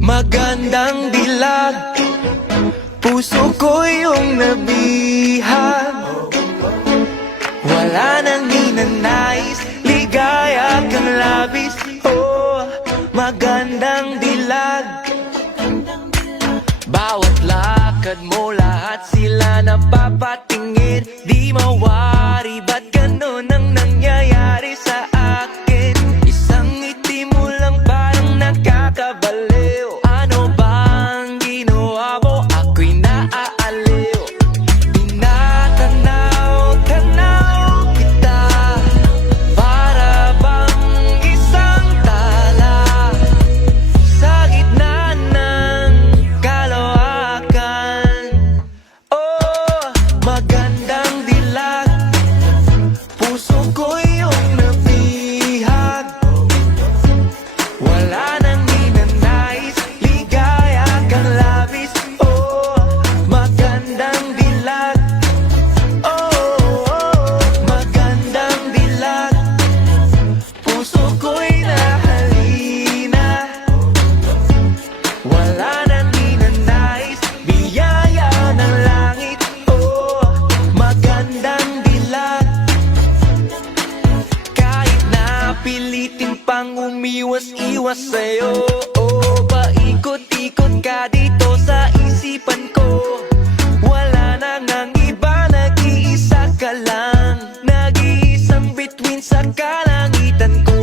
Magandang dilag, puso ko yung nabihag. Wala nang ninanais, ligaya kang labis. Oh, magandang dilag. Bawat lakad mo, lahat sila napapatingin. Di mawari, ba't ganun ang nangyayari sa akin? Isang ngiti mo lang parang nakakabaliw. Ano bang ginawa mo? Ako'y naaaliw. Tinatanaw-tanaw kita, para bang isang tala sa gitna ng kalawakan. Oh, magandang dilag, puso ko yung nabihag. Wala nang ninanais, ligaya kang labis. Oh, magandang dilag. Oh, magandang dilag, puso ko'y nahalina. Wala nang ninanais, biyaya ng langit. Oh, magandang dilag. Kahit na pilitin pang umiwas-iwas sa'yo, oh, paikot-ikot ka dito sa isipan ko. Wala nang ang iba, nag-iisa ka lang, nag-iisang bituin sa kalangitan ko.